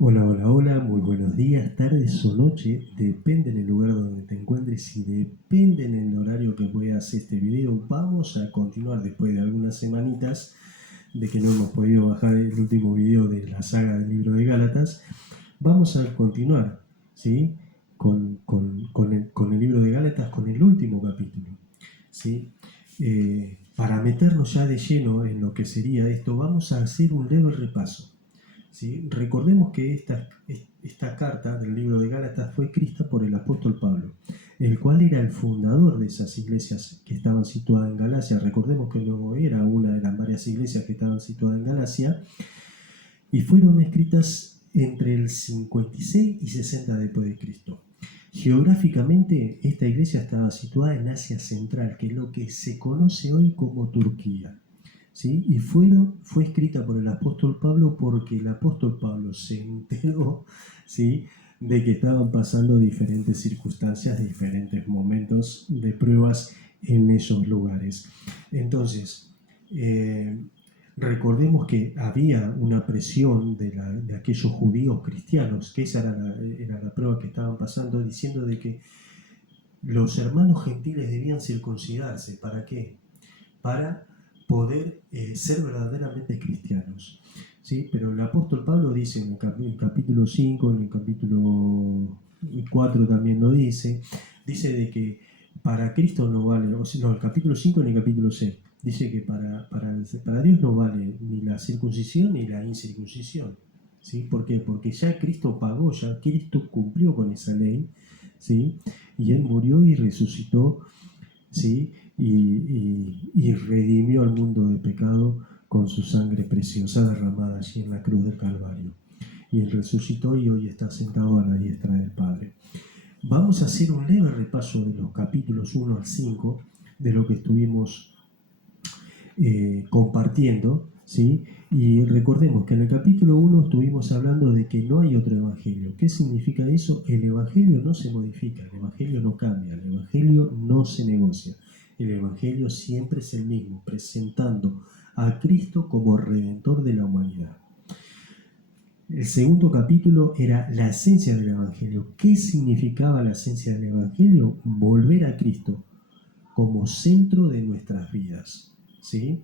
Hola, hola, hola, muy buenos días, tardes o noche, depende del lugar donde te encuentres y depende en el horario que veas este video. Vamos a continuar después de algunas semanitas de que no hemos podido bajar el último video de la saga del libro de Gálatas. Vamos a continuar, ¿sí? Con el libro de Gálatas, con el último capítulo, ¿sí? Para meternos ya de lleno en lo que sería esto, vamos a hacer un leve repaso. ¿Sí? Recordemos que esta carta del libro de Gálatas fue escrita por el apóstol Pablo, el cual era el fundador de esas iglesias que estaban situadas en Galacia. Recordemos que no era una de las varias iglesias que estaban situadas en Galacia, y fueron escritas entre el 56 y 60 después de Cristo. Geográficamente, esta iglesia estaba situada en Asia Central, que es lo que se conoce hoy como Turquía. ¿Sí? Y fue escrita por el apóstol Pablo porque el apóstol Pablo se enteró, ¿sí?, de que estaban pasando diferentes circunstancias, diferentes momentos de pruebas en esos lugares. Entonces, recordemos que había una presión de aquellos judíos cristianos, que esa era la prueba que estaban pasando, diciendo de que los hermanos gentiles debían circuncidarse. ¿Para qué? Para poder ser verdaderamente cristianos. ¿Sí? Pero el apóstol Pablo dice en el capítulo 5, en el capítulo 4 también lo dice de que para Cristo no vale, no, el capítulo 5 en el capítulo 6, dice que para Dios no vale ni la circuncisión ni la incircuncisión. ¿Sí? ¿Por qué? Porque ya Cristo pagó, ya Cristo cumplió con esa ley, ¿sí? Y Él murió y resucitó, ¿sí? Y redimió al mundo de pecado con su sangre preciosa derramada allí en la cruz del Calvario. Y Él resucitó y hoy está sentado a la diestra del Padre. Vamos a hacer un leve repaso de los capítulos 1 al 5 de lo que estuvimos compartiendo, ¿sí? Y recordemos que en el capítulo 1 estuvimos hablando de que no hay otro evangelio. ¿Qué significa eso? El evangelio no se modifica, el evangelio no cambia, el evangelio no se negocia. El evangelio siempre es el mismo, presentando a Cristo como redentor de la humanidad. El segundo capítulo era la esencia del evangelio. ¿Qué significaba la esencia del evangelio? Volver a Cristo como centro de nuestras vidas, ¿sí?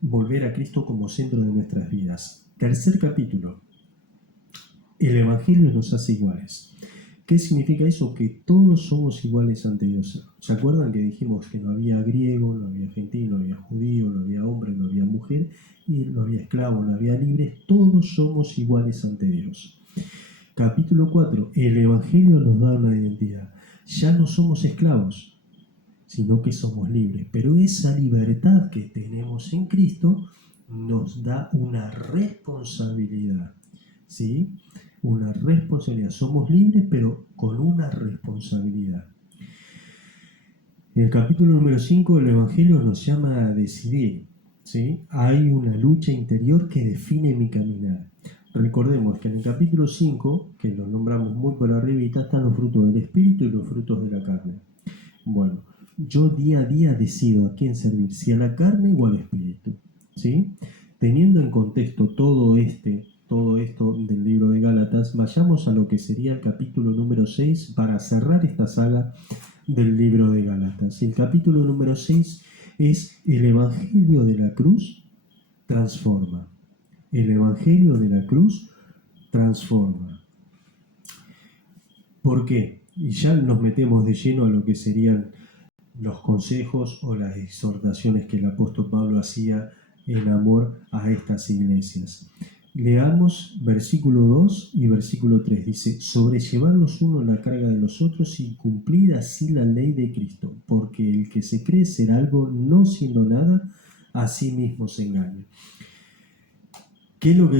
Volver a Cristo como centro de nuestras vidas. Tercer capítulo. El evangelio nos hace iguales. ¿Qué significa eso? Que todos somos iguales ante Dios. ¿Se acuerdan que dijimos que no había griego, no había gentil, no había judío, no había hombre, no había mujer, y no había esclavo, no había libres? Todos somos iguales ante Dios. Capítulo 4. El evangelio nos da una identidad. Ya no somos esclavos, sino que somos libres. Pero esa libertad que tenemos en Cristo nos da una responsabilidad, ¿sí? Una responsabilidad. Somos libres, pero con una responsabilidad. En el capítulo número 5, el Evangelio nos llama a decidir, ¿sí? Hay una lucha interior que define mi caminar. Recordemos que en el capítulo 5, que lo nombramos muy por arribita, están los frutos del Espíritu y los frutos de la carne. Bueno, yo día a día decido a quién servir, si a la carne o al Espíritu, ¿sí? Teniendo en contexto todo esto del libro de Gálatas, vayamos a lo que sería el capítulo número 6 para cerrar esta saga del libro de Gálatas. El capítulo número 6 es el Evangelio de la cruz transforma. El Evangelio de la cruz transforma. ¿Por qué? Y ya nos metemos de lleno a lo que serían los consejos o las exhortaciones que el apóstol Pablo hacía en amor a estas iglesias. Leamos versículo 2 y versículo 3. Dice: sobrellevar los unos la carga de los otros y cumplir así la ley de Cristo, porque el que se cree ser algo no siendo nada, a sí mismo se engaña. ¿Qué es lo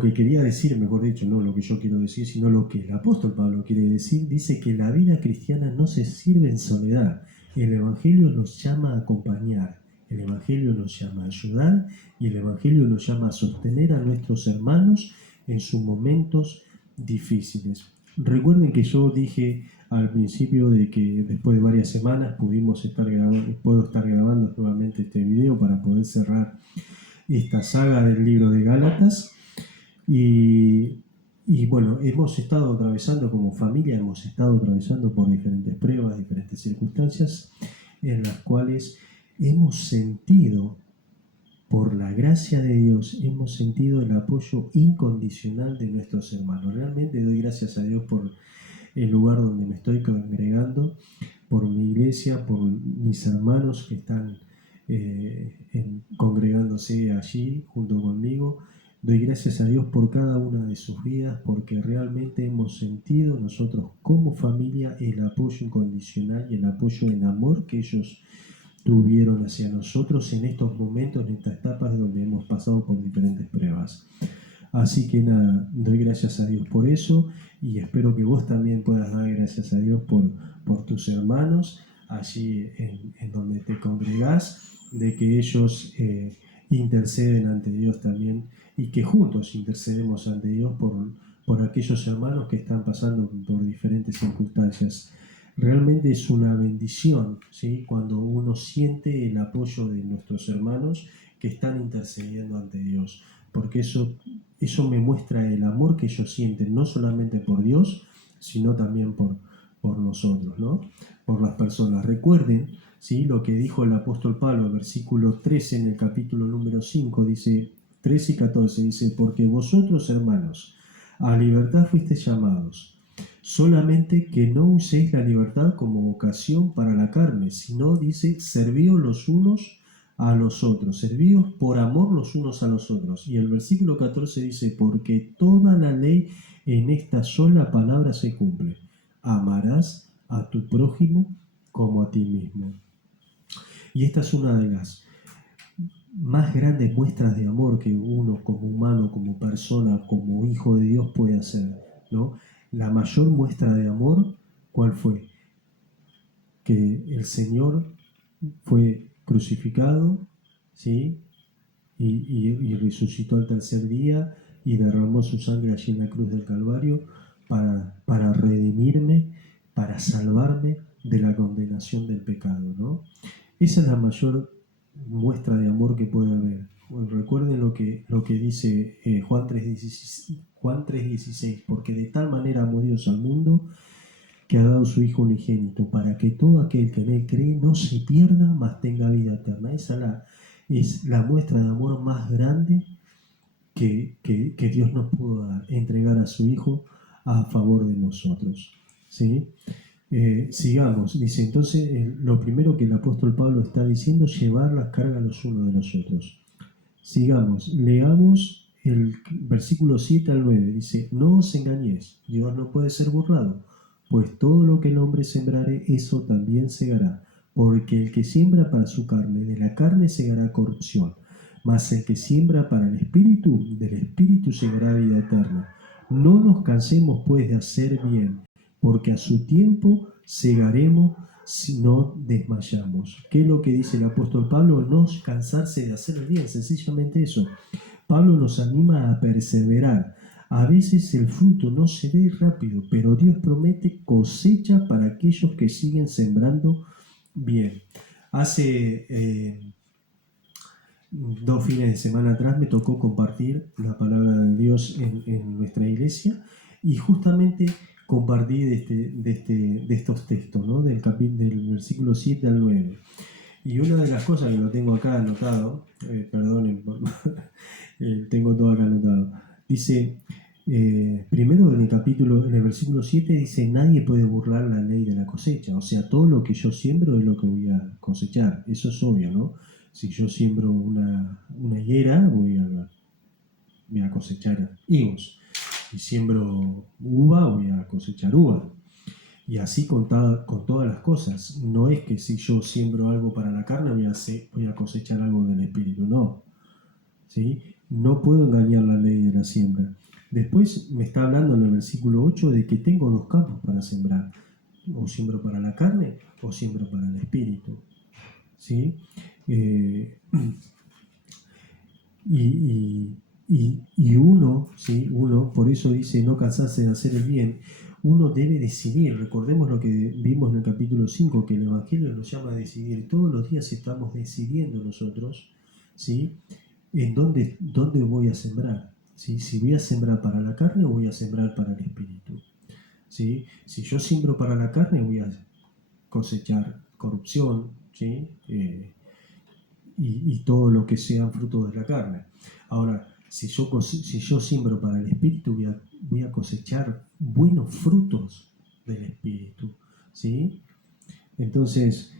que quería decir, mejor dicho, no lo que yo quiero decir, sino lo que el apóstol Pablo quiere decir? Dice que la vida cristiana no se sirve en soledad. El Evangelio nos llama a acompañar, el Evangelio nos llama a ayudar y el Evangelio nos llama a sostener a nuestros hermanos en sus momentos difíciles. Recuerden que yo dije al principio de que después de varias semanas puedo estar grabando nuevamente este video para poder cerrar esta saga del libro de Gálatas, y Y bueno, hemos estado atravesando como familia, hemos estado atravesando por diferentes pruebas, diferentes circunstancias en las cuales hemos sentido, por la gracia de Dios, hemos sentido el apoyo incondicional de nuestros hermanos. Realmente doy gracias a Dios por el lugar donde me estoy congregando, por mi iglesia, por mis hermanos que están congregándose allí junto conmigo. Doy gracias a Dios por cada una de sus vidas, porque realmente hemos sentido nosotros como familia el apoyo incondicional y el apoyo en amor que ellos tuvieron hacia nosotros en estos momentos, en estas etapas donde hemos pasado por diferentes pruebas. Así que nada, doy gracias a Dios por eso y espero que vos también puedas dar gracias a Dios por tus hermanos allí en donde te congregás, de que ellos interceden ante Dios también y que juntos intercedemos ante Dios por aquellos hermanos que están pasando por diferentes circunstancias. Realmente es una bendición, ¿sí? Cuando uno siente el apoyo de nuestros hermanos que están intercediendo ante Dios, porque eso me muestra el amor que ellos sienten, no solamente por Dios, sino también por nosotros, ¿no? Por las personas. Recuerden, ¿sí?, lo que dijo el apóstol Pablo, versículo 13 en el capítulo número 5, dice 13 y 14, dice: porque vosotros, hermanos, a libertad fuisteis llamados, solamente que no uséis la libertad como ocasión para la carne, sino, dice, servíos los unos a los otros, servíos por amor los unos a los otros. Y el versículo 14 dice: porque toda la ley en esta sola palabra se cumple: amarás a tu prójimo como a ti mismo. Y esta es una de las más grandes muestras de amor que uno como humano, como persona, como hijo de Dios puede hacer, ¿no? La mayor muestra de amor, ¿cuál fue? Que el Señor fue crucificado, ¿sí? Y resucitó al tercer día y derramó su sangre allí en la cruz del Calvario para redimirme, para salvarme de la condenación del pecado, ¿no? Esa es la mayor muestra de amor que puede haber. Bueno, recuerden lo que dice Juan 3:16, porque de tal manera amó Dios al mundo que ha dado su Hijo unigénito, para que todo aquel que en él cree no se pierda, mas tenga vida eterna. Esa es la muestra de amor más grande que Dios nos pudo dar, entregar a su Hijo a favor de nosotros, ¿sí? Sigamos, dice entonces, lo primero que el apóstol Pablo está diciendo: llevar las cargas los unos de los otros. Sigamos, leamos el versículo 7 al 9, dice: no os engañéis, Dios no puede ser burlado, pues todo lo que el hombre sembrare, eso también segará, porque el que siembra para su carne, de la carne segará corrupción, mas el que siembra para el Espíritu, del Espíritu segará vida eterna. No nos cansemos pues de hacer bien, porque a su tiempo segaremos si no desmayamos. ¿Qué es lo que dice el apóstol Pablo? No cansarse de hacer el bien, sencillamente eso. Pablo nos anima a perseverar. A veces el fruto no se ve rápido, pero Dios promete cosecha para aquellos que siguen sembrando bien. Hace 2 fines de semana atrás me tocó compartir la palabra de Dios en nuestra iglesia, y justamente compartí de estos textos, ¿no? Del versículo 7 al 9. Y una de las cosas que lo tengo acá anotado, perdonen, tengo todo acá anotado, dice, primero en el versículo 7 dice: nadie puede burlar la ley de la cosecha. O sea, todo lo que yo siembro es lo que voy a cosechar. Eso es obvio, ¿no? Si yo siembro una higuera, voy a cosechar higos. Si siembro uva, voy a cosechar uva. Y así con todas las cosas. No es que si yo siembro algo para la carne, voy a cosechar algo del espíritu. No. ¿Sí? No puedo engañar la ley de la siembra. Después me está hablando en el versículo 8 de que tengo 2 campos para sembrar. O siembro para la carne o siembro para el espíritu. ¿Sí? Y uno, ¿sí? Uno, por eso dice no cansarse de hacer el bien. Uno debe decidir. Recordemos lo que vimos en el capítulo 5, que el Evangelio nos llama a decidir. Todos los días estamos decidiendo nosotros, ¿sí?, en dónde voy a sembrar. ¿sí? Si voy a sembrar para la carne o voy a sembrar para el espíritu. ¿Sí? Si yo siembro para la carne, voy a cosechar corrupción, ¿sí? Y todo lo que sean frutos de la carne. Ahora, si yo siembro para el espíritu, voy a cosechar buenos frutos del espíritu. ¿Sí? Entonces,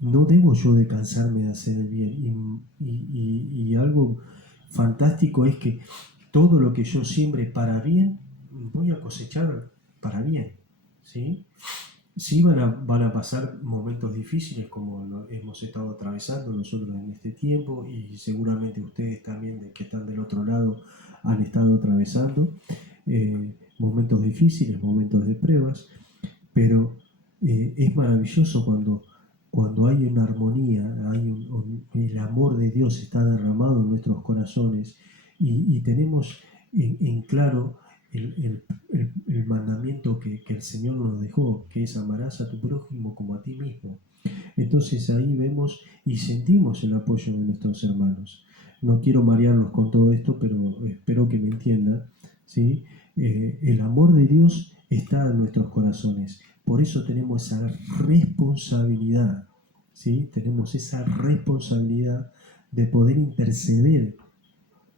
no debo yo de cansarme de hacer el bien. Y algo fantástico es que todo lo que yo siembre para bien, voy a cosechar para bien. ¿Sí? Sí van a pasar momentos difíciles como lo hemos estado atravesando nosotros en este tiempo, y seguramente ustedes también que están del otro lado han estado atravesando momentos difíciles, momentos de pruebas, pero es maravilloso cuando hay una armonía, el amor de Dios está derramado en nuestros corazones, y tenemos en claro el mandamiento que el Señor nos dejó, que es: amarás a tu prójimo como a ti mismo. Entonces ahí vemos y sentimos el apoyo de nuestros hermanos. No quiero marearlos con todo esto, pero espero que me entiendan, ¿sí? El amor de Dios está en nuestros corazones. Por eso tenemos esa responsabilidad, ¿sí? Tenemos esa responsabilidad de poder interceder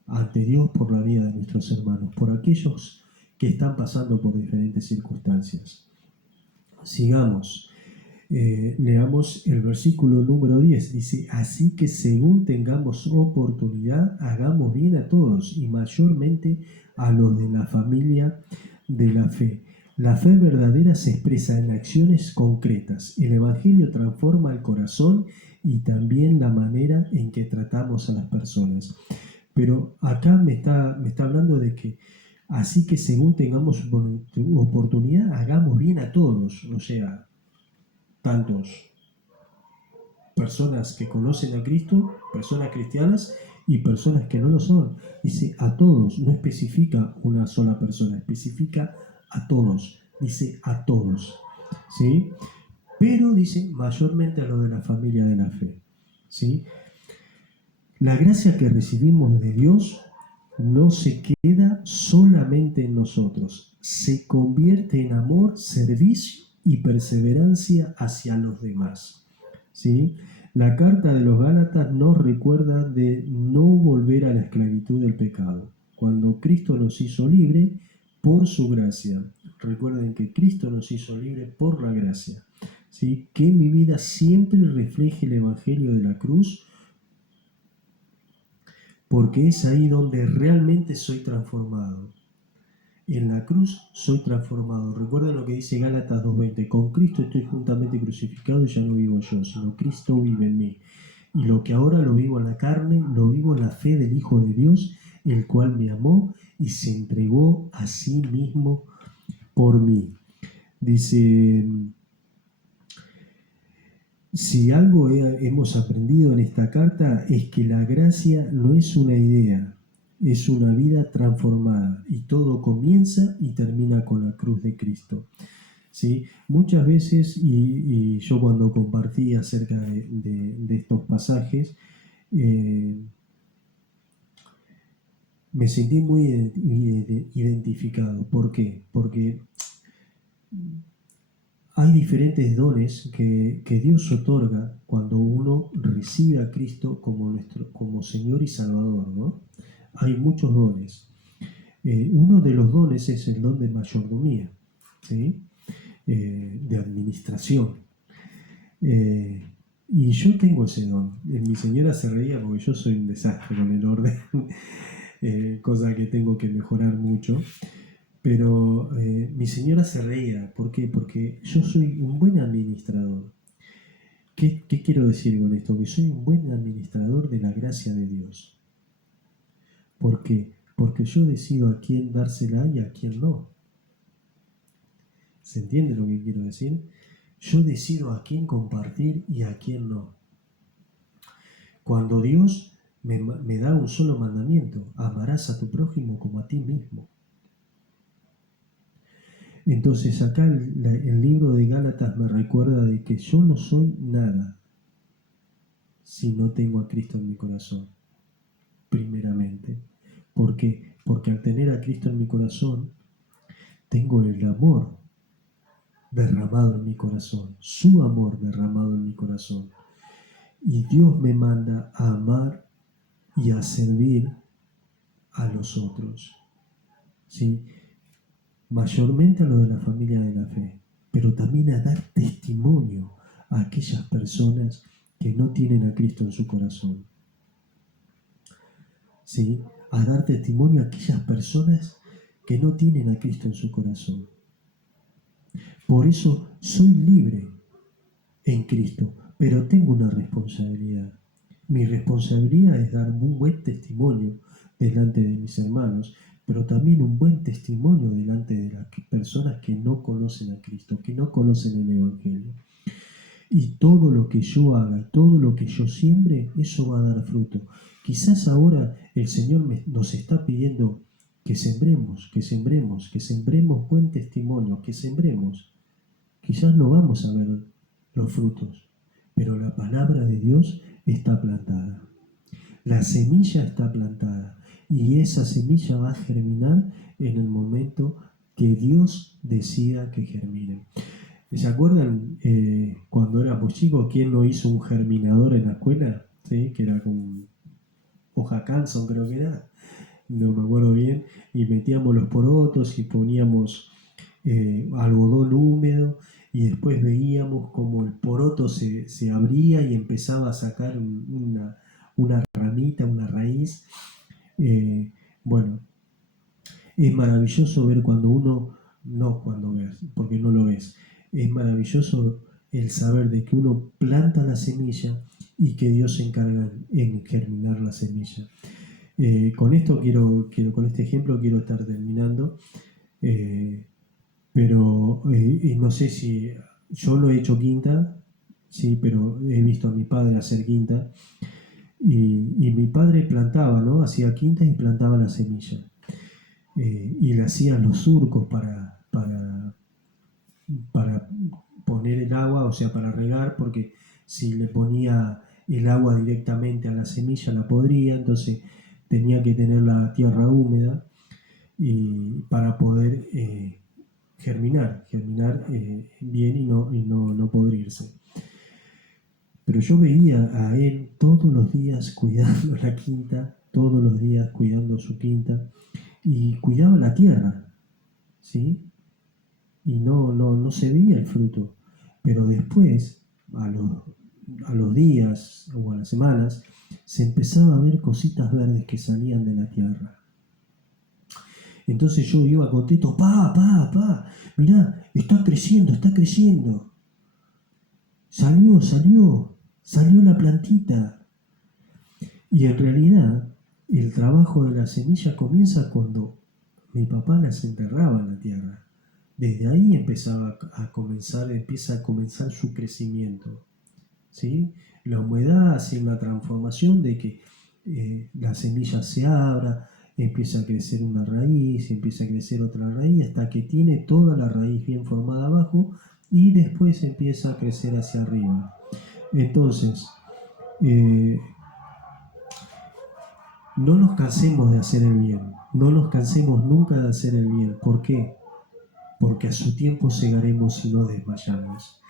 ante Dios por la vida de nuestros hermanos, por aquellos que están pasando por diferentes circunstancias. Sigamos. Leamos el versículo número 10. Dice: así que según tengamos oportunidad, hagamos bien a todos, y mayormente a los de la familia de la fe. La fe verdadera se expresa en acciones concretas. El Evangelio transforma el corazón y también la manera en que tratamos a las personas. Pero acá me está hablando de que así que según tengamos oportunidad, hagamos bien a todos. O sea, tantos personas que conocen a Cristo, personas cristianas y personas que no lo son. Dice a todos, no especifica una sola persona, especifica a todos, dice a todos, ¿sí? Pero dice mayormente a los de la familia de la fe, ¿sí? La gracia que recibimos de Dios no se queda solamente en nosotros, se convierte en amor, servicio y perseverancia hacia los demás. ¿Sí? La carta de los Gálatas nos recuerda de no volver a la esclavitud del pecado, cuando Cristo nos hizo libre por su gracia. Recuerden que Cristo nos hizo libre por la gracia. ¿Sí? Que mi vida siempre refleje el Evangelio de la cruz, porque es ahí donde realmente soy transformado. En la cruz soy transformado. Recuerden lo que dice Gálatas 2:20: con Cristo estoy juntamente crucificado y ya no vivo yo, sino Cristo vive en mí. Y lo que ahora lo vivo en la carne, lo vivo en la fe del Hijo de Dios, el cual me amó y se entregó a sí mismo por mí. Dice: si algo hemos aprendido en esta carta es que la gracia no es una idea, es una vida transformada, y todo comienza y termina con la cruz de Cristo. ¿Sí? Muchas veces, y yo cuando compartí acerca de estos pasajes, me sentí muy identificado. ¿Por qué? Porque hay diferentes dones que Dios otorga cuando uno recibe a Cristo como Señor y Salvador, ¿no? Hay muchos dones. Uno de los dones es el don de mayordomía, ¿sí? De administración. Y yo tengo ese don. Mi señora se reía porque yo soy un desastre con el orden, cosa que tengo que mejorar mucho. Pero mi señora se reía. ¿Por qué? Porque yo soy un buen administrador. ¿Qué quiero decir con esto? Que soy un buen administrador de la gracia de Dios. ¿Por qué? Porque yo decido a quién dársela y a quién no. ¿Se entiende lo que quiero decir? Yo decido a quién compartir y a quién no. Cuando Dios me da un solo mandamiento: amarás a tu prójimo como a ti mismo. Entonces acá el libro de Gálatas me recuerda de que yo no soy nada si no tengo a Cristo en mi corazón, primeramente. ¿Por qué? porque al tener a Cristo en mi corazón, tengo el amor derramado en mi corazón, su amor derramado en mi corazón. Y Dios me manda a amar y a servir a los otros, ¿sí? Mayormente a los de la familia de la fe, pero también a dar testimonio a aquellas personas que no tienen a Cristo en su corazón, ¿sí? A dar testimonio a aquellas personas que no tienen a Cristo en su corazón. Por eso soy libre en Cristo, pero tengo una responsabilidad. Mi responsabilidad es dar un buen testimonio delante de mis hermanos, pero también un buen testimonio delante de las personas que no conocen a Cristo, que no conocen el Evangelio. Y todo lo que yo haga, todo lo que yo siembre, eso va a dar fruto. Quizás ahora el Señor nos está pidiendo que sembremos, que sembremos, que sembremos buen testimonio, que sembremos. Quizás no vamos a ver los frutos, pero la palabra de Dios está plantada. La semilla está plantada y esa semilla va a germinar en el momento que Dios decida que germine. ¿Se acuerdan cuando éramos chicos quién no hizo un germinador en la escuela? ¿Sí? Que era con hoja Canson, creo que era, no me acuerdo bien, y metíamos los porotos y poníamos algodón húmedo y después veíamos como el poroto se abría y empezaba a sacar una ramita, una raíz. Bueno, es maravilloso ver cuando uno, no cuando ves, porque no lo es maravilloso el saber de que uno planta la semilla y que Dios se encarga en germinar la semilla. Con esto con este ejemplo quiero estar terminando, pero no sé si yo lo he hecho quinta, sí, pero he visto a mi padre hacer quinta y mi padre plantaba, ¿no? Hacía quinta y plantaba la semilla. Y le hacía los surcos para poner el agua, o sea, para regar, porque si le ponía el agua directamente a la semilla la podría, entonces tenía que tener la tierra húmeda y para poder germinar bien y no podrirse. Pero yo veía a él todos los días cuidando la quinta, todos los días cuidando su quinta y cuidaba la tierra, ¿sí? Y no se veía el fruto. Pero después, a los días o a las semanas, se empezaba a ver cositas verdes que salían de la tierra. Entonces yo iba contento, pa, mirá, está creciendo. Salió la plantita. Y en realidad, el trabajo de la semilla comienza cuando mi papá las enterraba en la tierra. Desde ahí empieza a comenzar su crecimiento, ¿sí? La humedad hace una transformación de que la semilla se abra, empieza a crecer una raíz, empieza a crecer otra raíz, hasta que tiene toda la raíz bien formada abajo y después empieza a crecer hacia arriba. Entonces, no nos cansemos de hacer el bien, no nos cansemos nunca de hacer el bien. ¿Por qué? Porque a su tiempo segaremos y no desmayamos.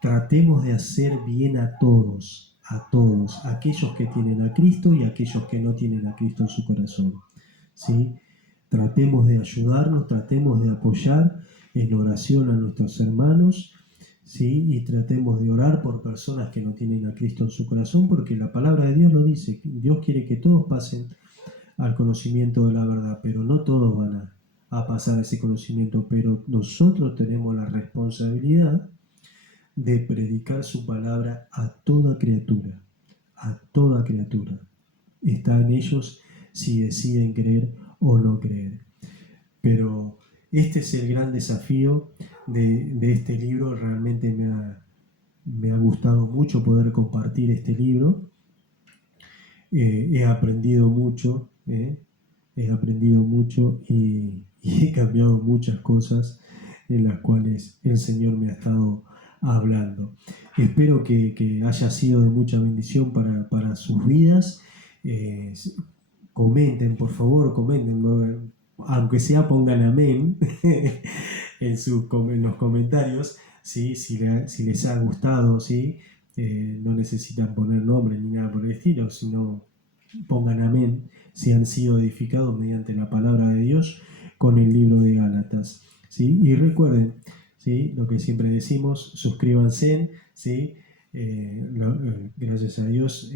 Tratemos de hacer bien a todos, aquellos que tienen a Cristo y aquellos que no tienen a Cristo en su corazón, ¿sí? Tratemos de ayudarnos, tratemos de apoyar en oración a nuestros hermanos, ¿sí? Y tratemos de orar por personas que no tienen a Cristo en su corazón, porque la palabra de Dios lo dice. Dios quiere que todos pasen al conocimiento de la verdad, pero no todos van a pasar ese conocimiento, pero nosotros tenemos la responsabilidad de predicar su palabra a toda criatura, a toda criatura. Está en ellos si deciden creer o no creer. Pero este es el gran desafío de este libro. Realmente me ha gustado mucho poder compartir este libro. He aprendido mucho, y he cambiado muchas cosas en las cuales el Señor me ha estado hablando. Espero que haya sido de mucha bendición para sus vidas. comenten, por favor, comenten, aunque sea pongan amén en los comentarios, ¿sí? Si les ha gustado, ¿sí? No necesitan poner nombre ni nada por el estilo, sino pongan amén si han sido edificados mediante la palabra de Dios con el libro de Gálatas, ¿sí? Y recuerden, ¿sí? Lo que siempre decimos, suscríbanse, ¿sí? Gracias a Dios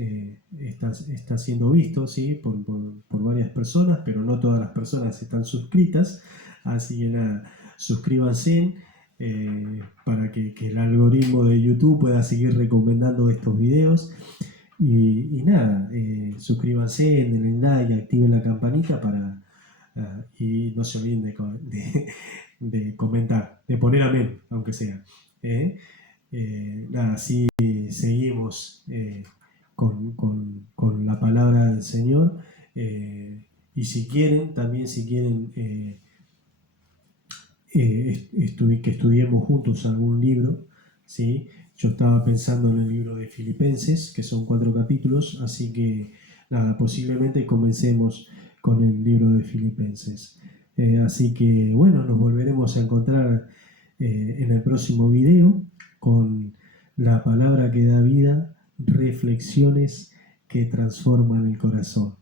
está siendo visto, ¿sí? por varias personas, pero no todas las personas están suscritas, así que nada, suscríbanse para que el algoritmo de YouTube pueda seguir recomendando estos videos. Y nada, suscríbanse, denle like, activen la campanita y no se olviden de comentar, de poner amén, aunque sea. Nada, así seguimos con la palabra del Señor. Y si quieren, también si quieren que estudiemos juntos algún libro, ¿sí? Yo estaba pensando en el libro de Filipenses, que son 4 capítulos, así que nada, posiblemente comencemos con el libro de Filipenses. Así que bueno, nos volveremos a encontrar en el próximo video con la palabra que da vida, reflexiones que transforman el corazón.